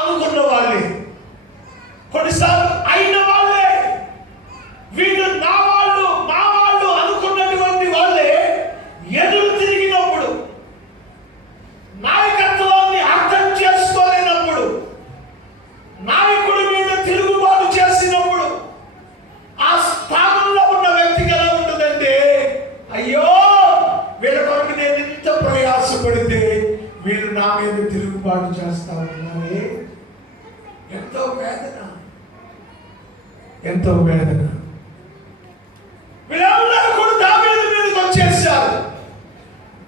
అనుకున్న వాళ్ళే, కొన్నిసార్లు అయిన వాళ్ళే, వీళ్ళు నా వాళ్ళు మా వాళ్ళు అనుకున్నటువంటి వాళ్ళే ఎదురు తిరిగినప్పుడు, నాయకత్వాన్ని అర్థం చేసుకోలేనప్పుడు, నాయకుడి మీద తిరుగుబాటు చేసినప్పుడు ఆ స్థానంలో ఉన్న వ్యక్తికి ఎలా ఉంటుందంటే, అయ్యో వీళ్ళ కొరకు నేను ఇంత ప్రయాసపడితే వీళ్ళు నా మీద తిరుగుబాటు చేస్తా ఉన్నారే. ఎంతో వేదన, ఎంతో వేదన. వీళ్ళందరూ కూడా దావీదు మీదకి వచ్చేసారు.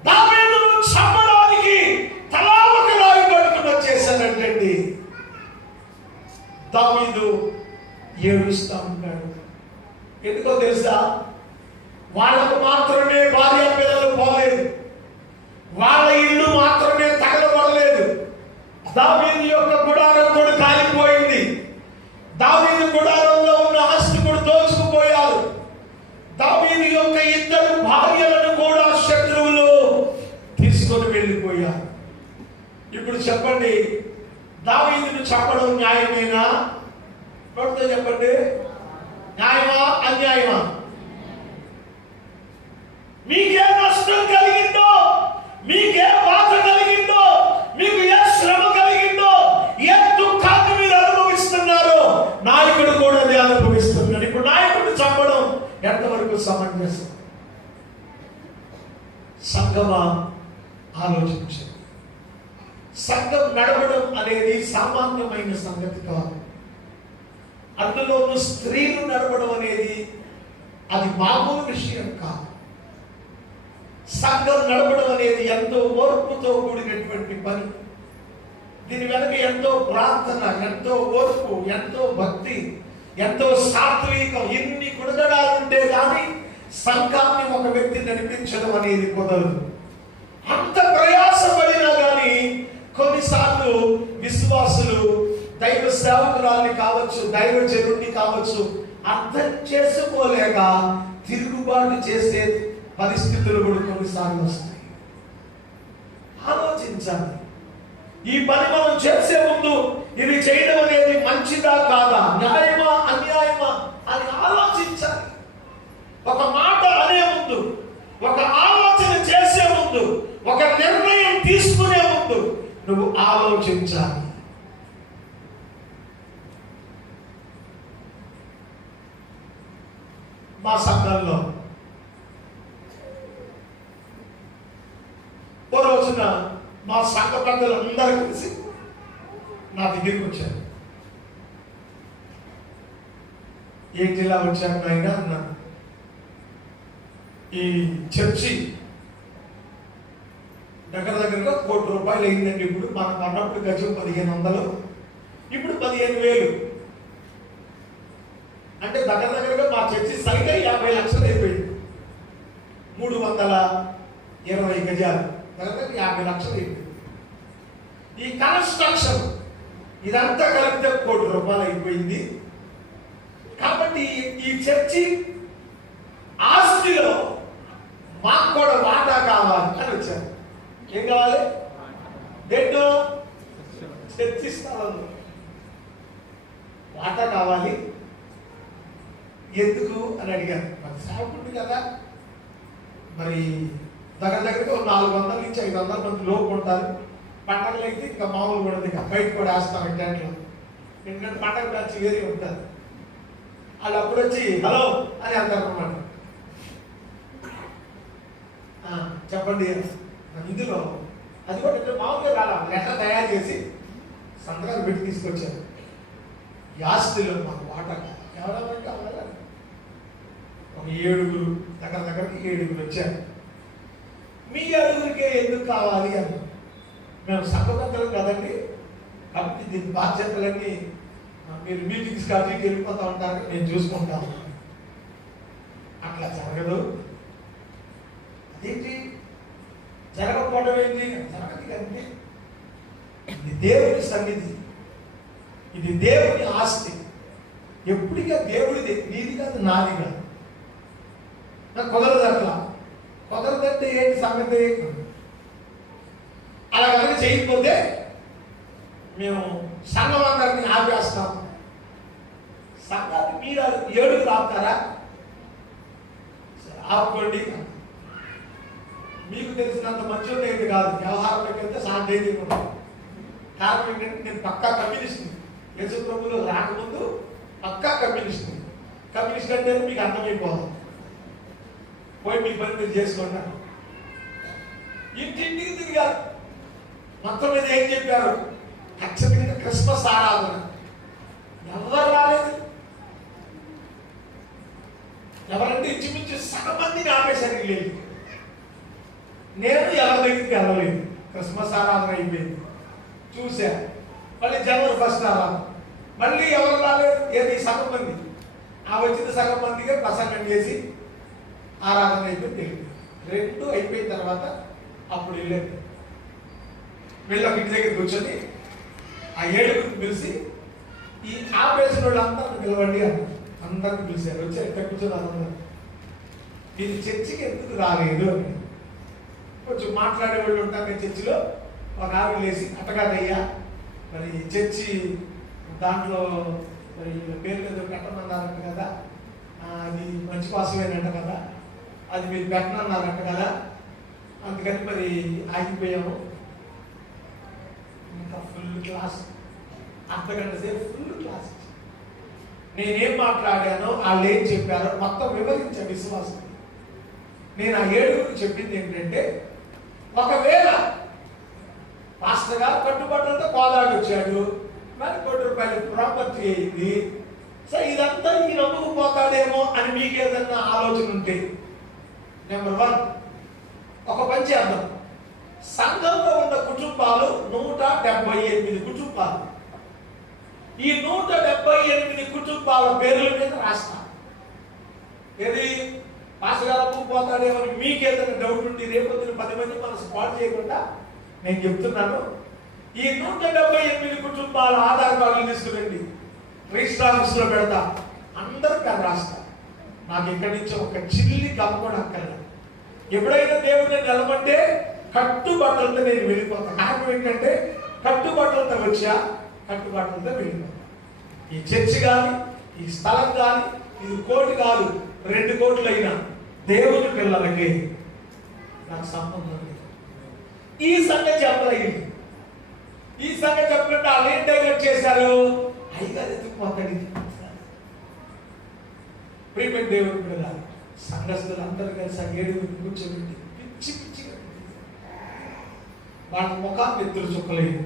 దావీదును చంపడానికి తలా ఒక రాయి పట్టుకుని వచ్చేసారంటండి. దావీదు ఏడుస్తా ఉంటాడు. ఎందుకో తెలుసా? వాళ్ళకు మాత్రమే భార్య పిల్లలు పోలేదు, వాళ్ళ ఇల్లు మాత్రమే తగలబడలేదు. దావీదు యొక్క గుడారం కూడా కాలిపోయింది. దావీదు గుడారంలో ఉన్న ఆస్తి కూడా దోచుకుపోయారు. దావీదు యొక్క ఇద్దరు భార్యలను కూడా శత్రువులు తీసుకొని వెళ్ళిపోయారు. ఇప్పుడు చెప్పండి, దావీదును చంపడం న్యాయమేనా? నోటితో చెప్పండి, న్యాయమా అన్యాయమా? మీకే నష్టం కలిగిందో, మీకే బాధ కలిగిందో, మీకు ఏ శ్రమ కలిగిందో, ఏ దుఃఖాన్ని మీరు అనుభవిస్తున్నారో నాయకుడు కూడా అది అనుభవిస్తున్నాడు. ఇప్పుడు నాయకుడు చంపడం ఎంతవరకు సమంజసం? సంఘమా, ఆలోచించండి. సంఘం నడవడం అనేది సామాన్యమైన సంగతి కాదు. అందులోనూ స్త్రీలు నడవడం అనేది అది మామూలు విషయం కాదు. సంఘం నడపడం అనేది ఎంతో ఓర్పుతో కూడినటువంటి పని. దీని వెనక ఎంతో ప్రార్థన, ఎంతో ఓర్పు, ఎంతో భక్తి, ఎంతో సాత్వికం, ఇన్ని గుణగణాలు ఉంటే కానీ సంఘాన్ని ఒక వ్యక్తి నడిపించడం అనేది కుదరదు. అంత ప్రయాసపడినా కానీ కొన్నిసార్లు విశ్వాసులు దైవ సేవకురాల్ని కావచ్చు, దైవజనుడిని కావచ్చు అర్థం చేసుకోలేక తిరుగుబాటు చేసే పరిస్థితులు కూడా కొన్నిసార్లు వస్తాయి. ఆలోచించాలి. ఈ పని మనం చేసే ముందు ఇది చేయడం అనేది మంచిదా కాదా, న్యాయమా అన్యాయమా అని ఆలోచించాలి. ఒక మాట అనే ముందు, ఒక ఆలోచన చేసే ముందు, ఒక నిర్ణయం తీసుకునే ముందు నువ్వు ఆలోచించాలి. మా సంఘంలో ఓ రోజున మా సంఘ పెద్దలందరూ కలిసి నా దగ్గరికి వచ్చారు. ఏ జిల్లా వచ్చాను నాయన అన్నాను. ఈ చర్చి దగ్గరగా ₹1,00,00,000 అయిందండి. ఇప్పుడు మనం అన్నప్పుడు గజం 1,500, ఇప్పుడు 15,000. అంటే దగ్గరగా మా చర్చి సైట్ 50 లక్షలు అయిపోయింది. 320 గజాలు, దగ్గర 50 లక్షలు అయిపోయింది. ఈ కన్స్ట్రక్షన్ ఇదంతా కలిపితే ₹1,00,00,000 అయిపోయింది. కాబట్టి ఈ చర్చి ఆస్తిలో మాకు కూడా వాటా కావాలి అని వచ్చారు. ఏం కావాలి? దేంట్లో? చర్చి స్థలంలో వాటా కావాలి. ఎందుకు అని అడిగారు. మరి సాగుతుంది కదా, మరి దగ్గరగా 400 నుంచి 500 మంది లోపు ఉంటారు. పంటగలు అయితే ఇంకా మామూలు కూడా ఇక బయట కూడా వేస్తాం టెంట్లో. ఎందుకంటే పంటగ బ్యాచ్ వేరే ఉంటారు. వాళ్ళు అప్పుడు వచ్చి హలో అని అంటారు అన్నమాట. చెప్పండి ఇందులో అది కూడా మామూలుగా రాలా, లెటర్ తయారు చేసి సంతకాలు పెట్టి తీసుకొచ్చారు. ఈ ఆస్తిలో మాకు వాటా ఎవరైనా ఒక 7 దగ్గరకి 7 వచ్చారు. మీ 6కే ఎందుకు కావాలి అన్నారు. మేము సంఘబద్ధులు కదండి, కాబట్టి దీని బాధ్యతలన్నీ మీరు మీటింగ్స్ కాఫీకి వెళ్ళిపోతూ ఉంటారు, నేను చూసుకుంటాను. అట్లా జరగదు. అదేంటి జరగకపోవడం ఏంటి? జరగదు కంటే ఇది దేవుని సన్నిధి, ఇది దేవుని ఆస్తి. ఎప్పటిగా దేవుడిది, నీది కాదు, నాది కాదు. నాకు కుదరదు. అట్లా కుదరదంటే ఏంటి సంగతి? అలా కనుక చేయకపోతే మేము సంఘం అందరినీ ఆపేస్తాం. సంఘాన్ని మీరు 7కి ఆపుతారా? ఆపుకోండి. మీకు తెలిసినంత మంచి ఏది కాదు, వ్యవహారంలోకి వెళ్తే సాంకేతిక ఉంటుంది. కారణం ఏంటంటే నేను పక్కా కమ్యూనిస్ట్ని. యేసు ప్రభువులో రాకముందు పక్కా కమ్యూనిస్ట్ని. కమ్యూనిస్ట్ అంటే మీకు అర్థమైపోవాలి. పోయి మీ పని మీరు చేసుకోండి. ఇంటింటికి తిరిగారు. మొత్తం మీద ఏం చెప్పారు? ఖచ్చితంగా క్రిస్మస్ ఆరాధన. ఎవరు రాలేదు. ఎవరంటే ఇంచుమించు సగం మందిని ఆపేసరికి లేదు. నేను ఎవరి దగ్గరికి వెళ్ళలేదు. క్రిస్మస్ ఆరాధన అయిపోయింది, చూసా. మళ్ళీ జనవరి 1 ఆరాధన, మళ్ళీ ఎవరు రాలేదు. ఏది సగం మంది. ఆ వచ్చిన సగం మందిగా ప్రసంగం చేసి ఆరాధన అయిపోయింది. 2 అయిపోయిన తర్వాత అప్పుడు వెళ్ళాను. వీళ్ళ ఇంటి దగ్గర కూర్చొని ఆ 7 పిలిచి ఈ ఆపేసిన వాళ్ళు అందరిని పిలవండి అన్నారు. అందరిని పిలిచారు. వచ్చి ఎక్కడ కూర్చొని అందరూ మీరు చర్చికి ఎందుకు రాలేదు అని. కొంచెం మాట్లాడే వాళ్ళు ఉంటారు చర్చిలో. ఒక ఆవిడ లేసి, అట్టగాదయ్యా మరి చర్చి దాంట్లో మరి పేరు ఏదో పెట్టమన్నారంట కదా, అది మంచి కోసమేనంట కదా, అది మీరు పెట్టనన్నారంట కదా, అందుకని మరి ఆగిపోయాము. ఇంకా ఫుల్ క్లాస్, అర్ధగంట సేపు ఫుల్ క్లాస్. నేనేం మాట్లాడానో, వాళ్ళు ఏం చెప్పారో మొత్తం వివరించాను విశ్వాసం. నేను ఆ 7 చెప్పింది ఏంటంటే, ఒకవేళ పాస్టర్ గారు కట్టుబట్టలతో కోదాడు వచ్చాడు, మరి ₹1 ప్రాపర్టీ అయింది, సో ఇదంతా ఈ నమ్ముకు పోతాడేమో అని మీకు ఏదన్నా ఆలోచన ఉంటే, నెంబర్ 1 ఒక పని చేద్దాం. సంఘంలో ఉన్న కుటుంబాలు 178 కుటుంబాలు. ఈ 178 కుటుంబాల పేర్ల మీద రాస్తా. ఏది పాస్టర్ గారు పోతాడేమో అని మీకు ఏదైనా డౌట్ ఉండి రేపొద్దున 10 మంది మనసు పాటు చేయకుండా నేను చెప్తున్నాను. ఈ 178 కుటుంబాల ఆధార్ కార్డులు తీసుకురండి, రిజిస్టర్ ఆఫీసులో పెడతా. అందరూ పేరు రాస్తా. నాకు ఇక్కడి నుంచి ఒక చిల్లి గమ్మ కూడా అక్కర్లేదు. ఎప్పుడైనా దేవుడిని నిలబట్టే కట్టుబట్టలతో నేను వెళ్ళిపోతాను. కారణం ఏంటంటే కట్టుబట్టలతో వచ్చా, కట్టుబట్టలతో వెళ్ళిపోతాను. ఈ చర్చి కానీ, ఈ స్థలం కానీ, ఇది 1 కోటి కాదు 2 కోట్లు అయినా దేవుని పిల్లలకి నాకు సంబంధం లేదు. ఈ సంగతి చెప్పలేదు. ఈ సంగతి చెప్పినట్టు వాళ్ళు ఏం డైవర్ట్ చేశారు? అయ్యగారు ఎత్తుకుపోతాడు. ప్రియమైన దేవుని పిల్లలు, సంఘస్థులు అందరూ కలిసి ఆ 7 కూర్చోబెట్టి పిచ్చి పిచ్చిగా వాళ్ళ ముఖాన్ని ఎత్తులు చుక్కలేదు.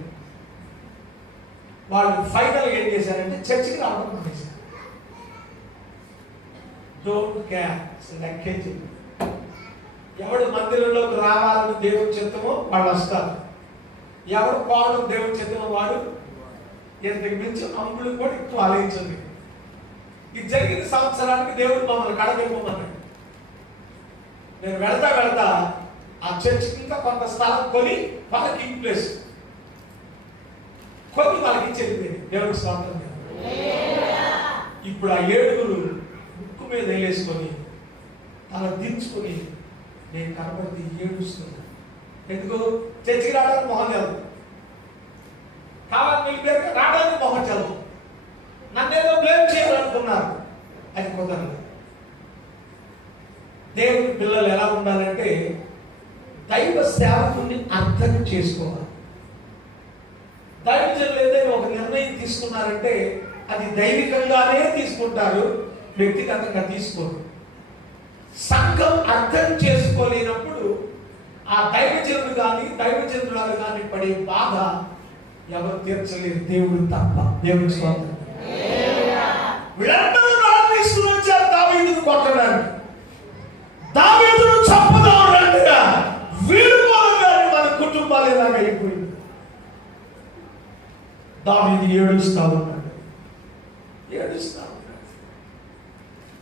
వాళ్ళు ఫైనల్ ఏం చేశారంటే చర్చికి రావడం మానేశారు. డోంట్ కేర్, లెక్కించి ఎవడు మందిరంలోకి రావాలని దేవుని చిత్తమో వాళ్ళు వస్తారు. ఎవడు పోవడం దేవుని చిత్తమో వాడు ఎంతకు మించి అమ్ముడు కూడా ఎక్కువ ఆలోచించండి. ఇది జరిగిన సంవత్సరానికి దేవుడు మమ్మల్ని కడగలిపోమన్నాడు. నేను వెళ్తా ఆ చర్చికి ఇంకా కొంత స్థలం కొని పార్కింగ్ ప్లేస్ కొని వాళ్ళకి ఇచ్చేది దేవుడికి స్వాతంత్రం. ఇప్పుడు ఆ 7 ముక్కు మీద వేలేసుకొని అలా దించుకొని నేను కనబడితే ఏడుస్తున్నాను. ఎందుకు? చర్చికి రావడానికి మొహం చదువు, కావాలని వెళ్ళిపోయారు రావడానికి మొహం చదువు. నన్నేదో బ్లేమ్ చేయాలనుకున్నారు, అది కుదరదు. దేవుని పిల్లలు ఎలా ఉండాలంటే దైవ సేవకుని అర్థం చేసుకోవాలి. దైవజనులు ఏదైనా ఒక నిర్ణయం తీసుకున్నారంటే అది దైవికంగానే తీసుకుంటారు, వ్యక్తిగతంగా తీసుకోరు. సంఘం అర్థం చేసుకోలేనప్పుడు ఆ దైవజనుడు కానీ దైవజనురాలు కానీ పడే బాధ ఎవరు తీర్చలేరు, దేవుడు తప్ప. దేవుడి స్వాతంత్రం. వీళ్ళందరూ రాళ్ళు తీసుకుని వచ్చారు దావీదును కొట్టడానికి. దావీదును చంపుదామన్నట్టుగా వీడు మూలంగానే మన కుటుంబాలు ఇలాగ అయిపోయింది. దావీదు ఏడుస్తా ఉన్నాడు.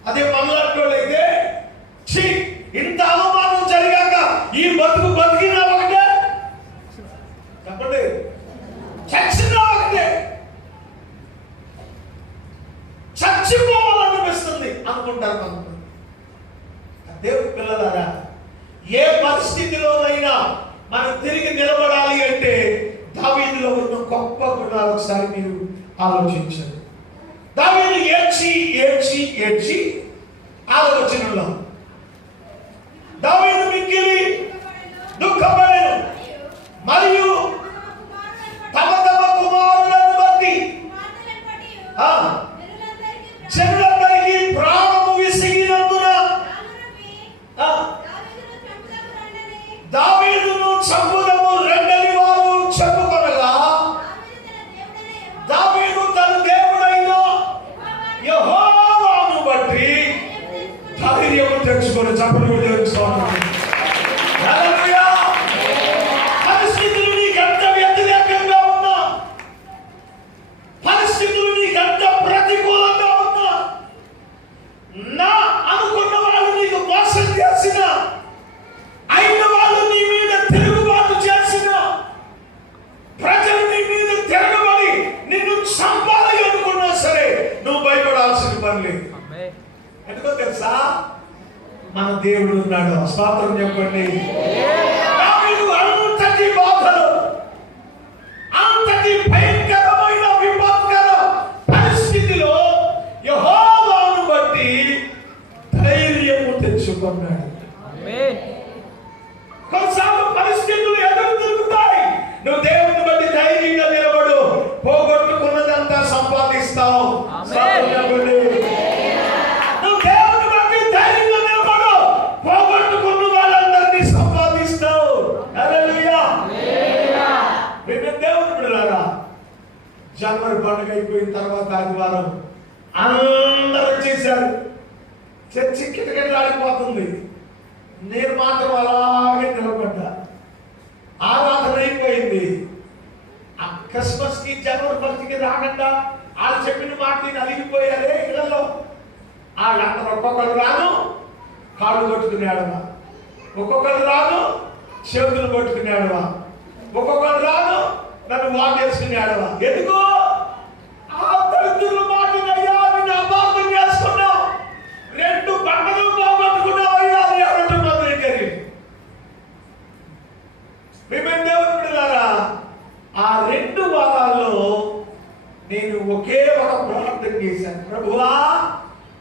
అదే మనలాంటోళ్ళైతే ఇంత అవమానం జరిగాక ఈ బతికినా ఒకటే, చెప్పండి, చచ్చినా ఒకటే, చచ్చిపోవాలనిపిస్తుంది అనుకుంటారు కొంతమంది. దేవుడి పిల్లలారా, ఏ పరిస్థితిలోనైనా మనం తిరిగి నిలబడాలి అంటే దావీదులో ఉన్న గొప్ప గుణాలు కారణాలు ఒకసారి మీరు ఆలోచించండి. దావీదు ఏడ్చి ఏడ్చి ఏడ్చి 6వ వచనంలో దావీదు మిక్కిలి దుఃఖపడెను మరియు తమ తమ కుమారులను బట్టి జనులందరికీ ప్రాణము విసిగినందున దావీదును చంపుదము రెండని వారు చెప్పుకొనగా దావీదు తన దేవుడైన యెహోవాను బట్టి ధైర్యము తెచ్చుకొని చంపలు తెలుసుకోవాలి. హల్లెలూయా. పరిస్థితులు నీకంత వ్యతిరేకంగా ఉన్నా, పరిస్థితులు నీకంత ప్రతికూలంగా ఉన్నా, నా అనుకున్న వాళ్ళు నీకు మోసం చేసిన, అయిన వాళ్ళు నీ మీద తిరుగుబాటు చేసిన, ప్రజలు నీ మీద తిరగబడి నిన్ను చంపాలి అనుకున్నా సరే నువ్వు భయపడాల్సిన పని లేదు. ఎందుకో తెలుసా? మన దేవుడు ఉన్నాడు. స్తోత్రం చెప్పండి. దావీదు అంతటి బాధలు, అంతటి భయంకరమైన విపత్కర పరిస్థితిలో యెహోవాను బట్టి ధైర్యము తెచ్చుకున్నాడు. కొన్నిసార్లు పరిస్థితులు ఎదురు తిరుగుతాయి. నువ్వు దేవుని బట్టి ధైర్యంగా నిలబడు. పోగొట్టుకున్నదంతా సంపాదిస్తావు. నువ్వు దేవుని బట్టి ధైర్యంగా నిలబడు. పోగొట్టుకున్న వాళ్ళందరినీ సంపాదిస్తావు. హల్లెలూయా. దేవుని బిడ్డలారా, జనవరి పండుగ అయిపోయిన తర్వాత ఆదివారం అందరూ వచ్చేసారు. చర్చి కిటకిటలాడిపోతుంది. నేను మాత్రం అలాగే నిలబడ్డా. ఆరాధన అయిపోయింది. ఆ క్రిస్మస్ కి జనవరి 1కి రాకుండా వాళ్ళు చెప్పిన మాటని అలిగిపోయారే ఇళ్లలో. వాళ్ళందరూ ఒక్కొక్కరు రాను కాళ్ళు కొట్టుకునేడవా, ఒక్కొక్కరు రాను చేతులు కొట్టుకునేడవా, ఒక్కొక్కరు రాను నన్ను వాటేసుకునేడవా. ఎందుకు? ఆ తల్లిదండ్రుల మాటని అయ్యా నిన్ను అపార్థం చేసుకున్నావు, 2 పంటలు పోగొట్టుకున్నావు అయ్యా అని అనటం మొదలెట్టారు. మేమేం దేవుని బిడ్డలారా, ఆ 2 వారాల్లో నేను ఒకే ఒక ప్రార్థన చేశాను. ప్రభువా,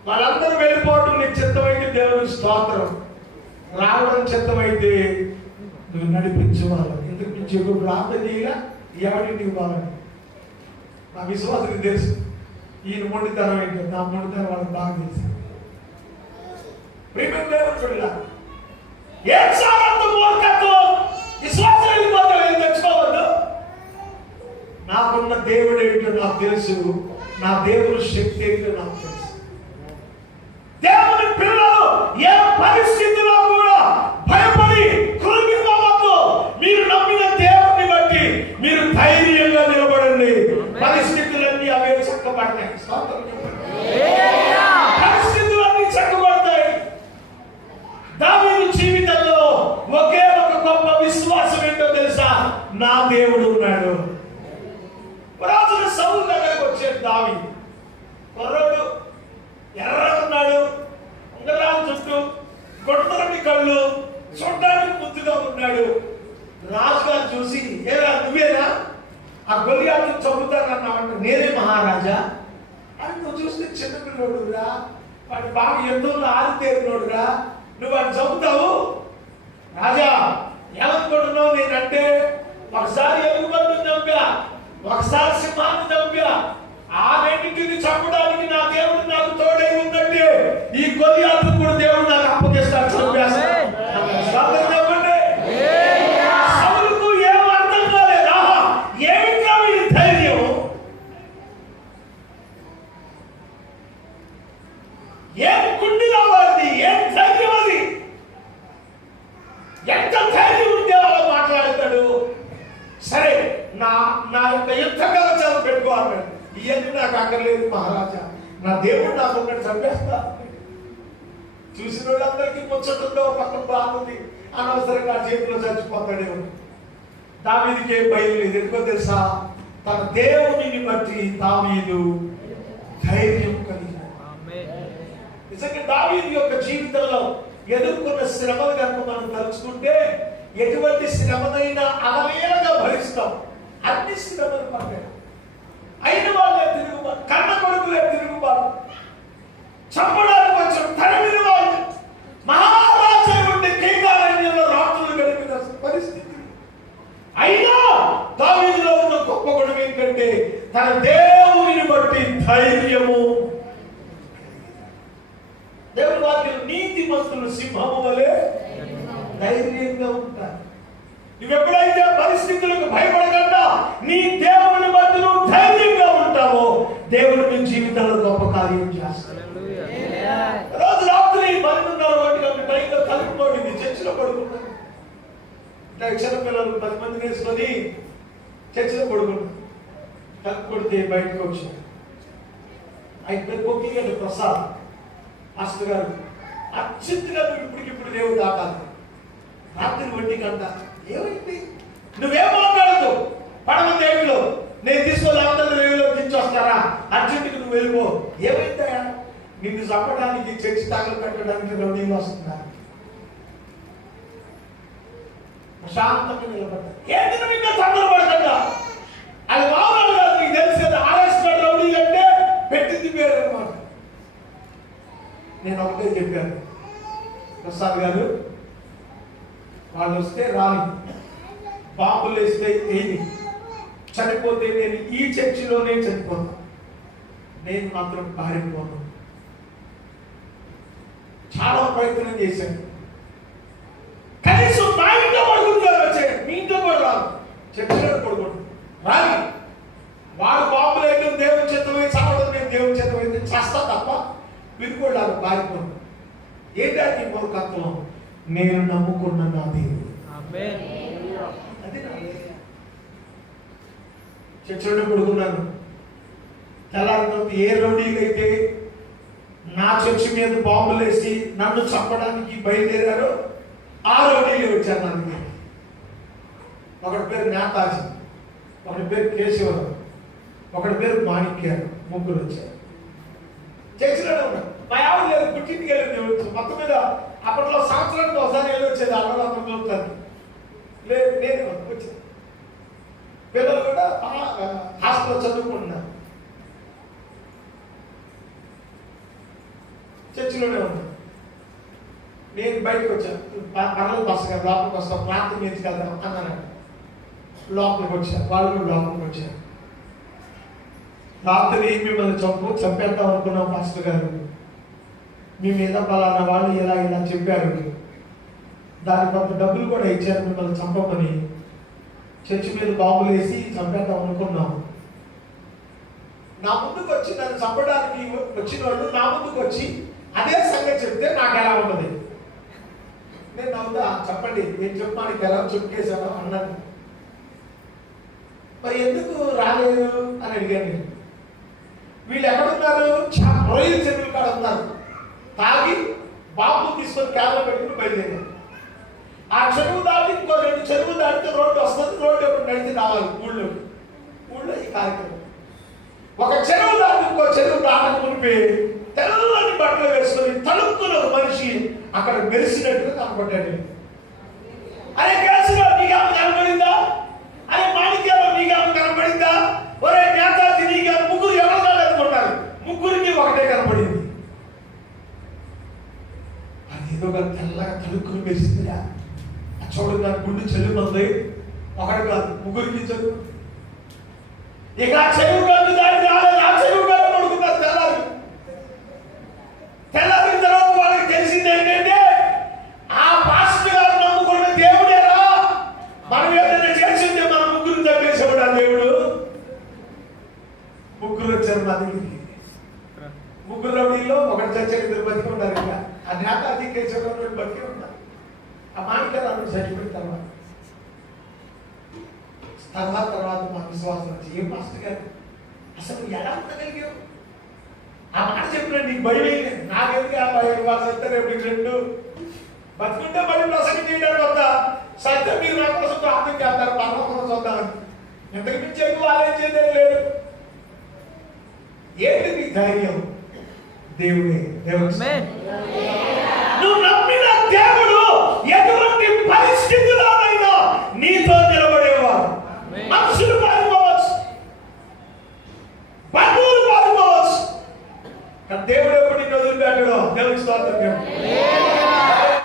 వాళ్ళందరూ వెళ్ళిపోవడం నీకు చిత్తమైతే దేవుని స్తోత్రం, రావడం చిత్తమైతే నువ్వు నడిపించవాలి. ఎందుకు నుంచి ఎక్కువ ప్రార్థన చేయగా ఎవరికి ఇవ్వాలని నా విశ్వాసానికి తెలుసు. ఈయన మొండితనం ఏంటో నా మొండితనం వాళ్ళకి బాగా తెలుసు. ప్రియమైన దేవుని బిడ్డలారా, ఏం సారంత మూర్ఖత్వం, విశ్వాసం వెళ్ళిపోతావు, ఏం తెచ్చుకోవద్దు. నాకున్న దేవుడు ఏంటో నాకు తెలుసు, నా దేవుని శక్తి ఏంటో నాకు తెలుసు. దేవుని పిల్లలు ఏ పరిస్థితిలో కూడా భయపడి కృంగిపోవద్దు. మీరు నమ్మిన దేవుని బట్టి మీరు ధైర్యంగా నిలబడండి. పరిస్థితులన్నీ అవే చక్కబడతాయి. పరిస్థితులన్నీ చక్కబడతాయి. దావీదు జీవితంలో ఒకే ఒక గొప్ప విశ్వాసం ఏంటో తెలుసా? నా దేవుడు ఉన్నాడు. రాజుల సౌలు దగ్గరకు వచ్చేది దావీదు. కుర్రోడు ఎర్రగా ఉన్నాడు, ఉంగరాల చుట్టూ, గొడ్డరని కళ్ళు, చూడ్డానికి ముద్దుగా ఉన్నాడు. రాజుగారు చూసి, ఏరా నువ్వేనా ఆ గొలియాతును చంపుతానన్నావంటే, నేనే మహారాజా అని. నువ్వు చూస్తే చిన్నపిల్లోడురా, వాడు బాగా యుద్ధంలో ఆరితేరినోడురా, నువ్వు వాడిని చంపుతావు? రాజా ఏమనుకుంటున్నావు? నేనంటే ఒకసారి ఎలుగుబంటిని చంపా, ఒకసారి సింహాన్ని చంపా, ఆ రెండింటిని చంపడానికి నా దేవుడు నాకు తోడై ఉందంటే ఈ గొలియాతు కూడా దేవుడు నాకు అప్పగిస్తాడు, చంపేస్తాడు. చెప్పండి. సౌలుకు ఏం అర్థం కాలేదా? ఏమిటా ఈ ధైర్యం? ఏం కుండిలో వాడిది? ఏం ధైర్యం అది? ఎంత ధైర్యం ఉంటే అలా మాట్లాడతాడు. సరే, నా యొక్క యుద్ధ కవచాలు పెట్టుకోవాలి. ఇవన్నీ నాకు అక్కర్లేదు మహారాజా, నా దేవుడు నాకు ఉన్నట్టు చంపేస్తా. చూసిన వాళ్ళందరికీ ముచ్చటుందో పక్కన బాగుంది, అనవసరంగా చేతిలో చచ్చిపోతాడేమో. దావీదుకి ఏం భయం లేదు. ఎందుకో తెలుసా? తన దేవుని బట్టి దావీదు ధైర్యం కలిగినాడు. నిజంగా దావీదు యొక్క జీవితంలో ఎదుర్కొన్న శ్రమలు కనుక మనం తలుచుకుంటే ఎటువంటి శ్రమనైనా అవలీలగా భరిస్తాం. అన్ని శ్రమలు పడ్డాడు. అయిన వాళ్ళే తిరుగుబాటు, కన్న కొడుకులే తిరుగుబాటు, చంపడానికి వచ్చిన తరిమిన వాళ్ళు, మహారాజు ఉండే కేకారణ్యంలో రాత్రులు గడిపిన పరిస్థితి. అయినా దావీదులో ఉన్న గొప్ప గుణం ఏంటంటే తన దేవుని బట్టి ధైర్యము. దేవుని వాక్యం నీతిమంతులు సింహము వలె ధైర్యంగా ఉంటారు. నువ్వు ఎప్పుడైతే పరిస్థితులకు భయపడకుండా నీ దేవుని బట్టి నువ్వు ధైర్యంగా ఉంటావో దేవుడు నీ జీవితంలో గొప్ప కార్యం చేస్తాడు. రోజు రాత్రి 12:30 టైంలో తలుపు పడింది, చర్చిలో పడుకున్నాను. చిన్నపిల్లలు 10 మందిని వేసుకొని చర్చిలో పడుకున్నాను. తలుపు కొడితే బయటకు వచ్చాను. అయితే కొక్కిగడ్డ ప్రసాద్ మాస్టర్ గారు అత్యంతగా ఇప్పుడు దేవుడు దాటాలి. రాత్రి 1 గంట ఏమైంది? నువ్వేం మాట్లాడదు. పడవ దేవులో నేను తీసుకొని అవతల దేవులో తెచ్చొస్తారా, అర్జెంటుకి నువ్వు వెళ్ళిపో. ఏమైందా? నిన్ను చంపడానికి చర్చి తాకలు పెట్టడానికి రౌడీలు వస్తున్నారు. ప్రశాంతంగా నిలబడ్డా. ఏంటి నువ్వు ఇంకా తొందరపడకుండా? అది మామూలు కాదు, నీకు తెలుసు కదా. ఆర్ఎస్పీ రౌడీలు అంటే పెట్టింది పేరు అన్నమాట. నేను ఒకటే చెప్పాను, ప్రసాద్ గారు వాళ్ళు వస్తే రాని, బాంబులు వేస్తే ఏమి, చనిపోతే నేను ఈ చర్చిలోనే చనిపోతాను, నేను మాత్రం పారిపోను. చాలా ప్రయత్నం చేశాను. కనీసం నా ఇంట్లో పడుకుంటారు, వచ్చాడు మీ ఇంట్లో కూడా రాదు, చర్చిలో పడుకుంటాను రాని. వాడు బాంబులు వేయడం దేవుని చేతమై చావడం, నేను దేవుని చేతమైతే చేస్తా తప్ప వినుకోడాలు పారిపోను. ఏంటంటే మూర్ఖత్వం. నేను నమ్ముకున్న నా దేవుడు. అది చర్చలో పడుకున్నాను. తెల్లారితో ఏ రౌడీలు అయితే నా చర్చి మీద బాంబులు వేసి నన్ను చంపడానికి బయలుదేరారో ఆ రౌడీలు వచ్చారు నా దగ్గర. ఒకటి పేరు నేతాజీ, ఒకటి పేరు కేశవరావు, ఒకటి పేరు మాణిక్యాలు, ముగ్గురు వచ్చారు. చర్చిలోనే ఉన్నాను. మా ఆవిడ లేదు, పుట్టింటికి వెళ్ళి మొత్తం మీద అప్పట్లో సంవత్సరానికి ఒకసారి వెళ్ళి వచ్చేది. అక్కడ అవుతాను లేదు, నేను వచ్చాను. పిల్లలు కూడా హాస్టల్లో చదువుకుంటున్నారు. చర్చిలోనే ఉన్నాను. నేను బయటకు వచ్చాను. పర్లేదు బస్సు గారు లోపలికి వస్తాం, ప్రాంతం ఎంచుకెళ్దాం అన్నాను. లోపలికి వచ్చాను, వాళ్ళు కూడా లోపలికి వచ్చారు. రాత్రి మిమ్మల్ని చంపేద్దాం అనుకున్నాం మాస్టర్ గారు, మీ మీద పలానా వాళ్ళు ఇలా ఇలా చెప్పారు, దాని కొంత డబ్బులు కూడా ఇచ్చారు మిమ్మల్ని చంపమని. చర్చి మీద బాంబులు వేసి చంపేద్దాం అనుకున్నాం. నా ముందుకు వచ్చి నన్ను చంపడానికి వచ్చిన వాళ్ళు నా ముందుకు వచ్చి అదే సంగతి చెప్తే నాకు ఎలా ఉన్నది? నేను నవ్వుతా, చెప్పండి నేను చెప్పడానికి ఎలా చుట్టేశాను అన్నాను. మరి ఎందుకు రాలేదు అని అడిగాను నేను. వీళ్ళు ఎక్కడున్నారు? రొయ్యల చెరువులు కాడ ఉన్నారు. తాగి బాంబు తీసుకొని క్యాన్లో పెట్టుకుని బయలుదేరారు. ఆ చెరువు దాటి ఇంకో 2 చెరువు దాటితే రోడ్డు వస్తుంది. రోడ్డు ఎప్పుడు నడిచి రావాలి ఊళ్ళో ఈ కార్యక్రమం. ఒక చెరువు దాటి ఇంకో చెరువు దాటకు మునిపి తెల్లని బట్టలు వేసుకొని తలుపుకున్న ఒక మనిషి అక్కడ మెరిసినట్టుగా కనపడ్డాడు. అరే కేసులో నీకేమో కనపడిందా? అరే మాణిక్యాలో నీకేమో కనపడిందా? ఒరే నేతాజీ నీకేమో ముగ్గురు ఎవరు కాదనుకుంటారు, ముగ్గురికి ఒకటే కనపడింది. అదేదో తెల్లగా తలుపుకుని మెరిసిందిరా. చూడండి నా గుండె చెల్లుమంది. ఒకటి కాదు, ముగ్గురికి చదువు. ఇక ఆ చెరువు గంటు దాటి రాలేదు. ఆ చెరువు గంట పడుకున్నారు. తెల్లారిన తర్వాత వాళ్ళకి తెలిసింది ఏంటంటే ఆ పాస్టర్ గారు నమ్ముకున్న దేవుడేరా, మనం ఏదైనా చేసిందే మన ముగ్గురు తప్పేసేవాడు ఆ దేవుడు. ముగ్గురు వచ్చారు మా దగ్గరికి. ముగ్గురు రౌడీల్లో ఒకటి చచ్చారు, 2 బతికి ఉన్నారు. ఇంకా ఆ నేతాజీ కేశవరావు బతికి ఉన్నారు. ఆ మాణిక్యాలు చనిపోయిన తర్వాత మా విశ్వాసం వచ్చి, ఏం మాస్టర్ గారు అసలు ఎలా ఉండగలిగావు? ఆ మాట చెప్పిన నీకు భయం లేదు. నాకెందుకు ఆ భయం? వాళ్ళు చెప్తారు రేపు 2 బతుకుంటే మళ్ళీ ప్రసంగం చేయడానికి వద్దా? సత్యం మీరు నా కోసం ప్రార్థన చేస్తారు, పరలోకం చూద్దామని. ఎంతకు మించి ఎక్కువ ఆలోచించేదే లేదు. ఏంటి నీ ధైర్యం? దేవుడే. నువ్వు నమ్మిన దేవుడు ఎటువంటి పరిస్థితుల్లోనైనా నీతో నిలబడేవాడు. మనుషులు పారిపోవచ్చు, దేవుడు ఎప్పుడు నిన్ను వదిలిపెట్టడు. దేవుడికి స్తోత్రం చెప్పు.